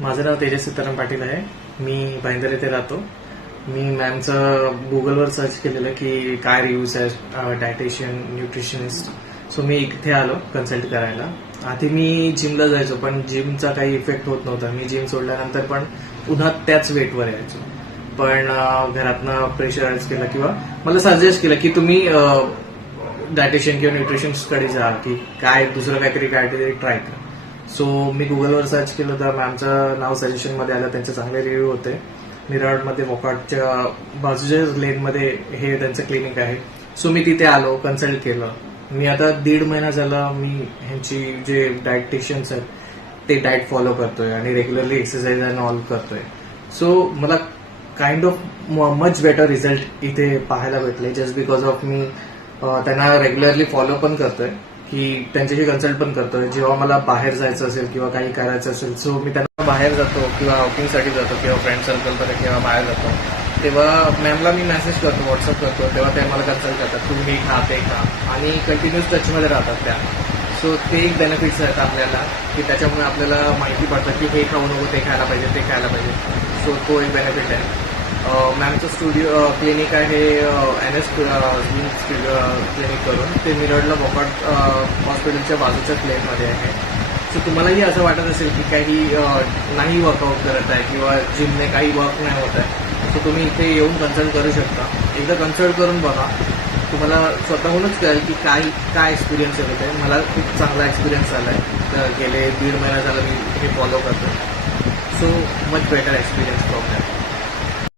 माझं नाव तेजस सीताराम पाटील आहे. मी भाईंदर येथे राहतो. मी मॅमचं गुगलवर सर्च केलेलं की काय रिव्ह्यूज आहेत डायटिशियन न्यूट्रिशनिस्ट. सो मी इथे आलो कन्सल्ट करायला. आधी मी जिमला जायचो पण जिमचा काही इफेक्ट होत नव्हता. मी जिम सोडल्यानंतर पण पुन्हा त्याच वेटवर यायचो. पण घरातनं प्रेशराईज केलं किंवा मला सजेस्ट केलं की तुम्ही डायटिशियन किंवा न्यूट्रिशनिस्टकडे जा की काय दुसरं काहीतरी ट्राय करा. सो मी गुगलवर सर्च केलं तर मॅमचं नाव सजेशनमध्ये आलं. त्यांचे चांगले रिव्ह्यू होते. मिराडमध्ये वॉकआउटच्या बाजूच्या लेनमध्ये हे त्यांचं क्लिनिक आहे. सो मी तिथे आलो, कन्सल्ट केलं. मी आता 1.5 महिना झाला मी ह्यांची जे डायटिशियन्स आहेत ते डाएट फॉलो करतोय आणि रेग्युलरली एक्सरसाइज अँड ऑल करतोय. सो मला kind of much better result इथे पाहायला भेटले जस्ट बिकॉज ऑफ मी त्यांना रेग्युलरली फॉलो पण करतोय की त्यांच्याशी कन्सल्ट पण करतोय. जेव्हा मला बाहेर जायचं असेल किंवा काही करायचं असेल सो मी त्यांना बाहेर जातो किंवा आउटिंगसाठी जातो किंवा फ्रेंड सर्कलमध्ये किंवा बाहेर जातो तेव्हा मॅमला मी मेसेज करतो, व्हॉट्सअप करतो. तेव्हा ते मला कन्सल्ट करतात, तू हे खा ते खा आणि कंटिन्युअस टचमध्ये राहतात त्या. सो ते एक बेनिफिट्स आहेत आपल्याला की त्याच्यामुळे आपल्याला माहिती पडतं की हे खाऊ नको, ते खायला पाहिजे, ते खायला पाहिजे. सो तो एक बेनिफिट आहे. मॅमचं स्टुडिओ क्लिनिक आहे NS क्लिनिक करून. ते मिरडला वॉकआउट हॉस्पिटलच्या बाजूच्या क्लेनमध्ये आहे. सो तुम्हालाही असं वाटत असेल की काही नाही वर्कआउट करत आहे किंवा जिमने काही वर्क नाही होत आहे सो तुम्ही इथे येऊन कन्सल्ट करू शकता. एकदा कन्सल्ट करून बघा, तुम्हाला स्वतःहूनच कळेल की काय एक्सपिरियन्स येत आहे. मला खूप चांगला एक्सपिरियन्स आला आहे. तर गेले 1.5 महिना झाला मी हे फॉलो करतो. So much better experience from that.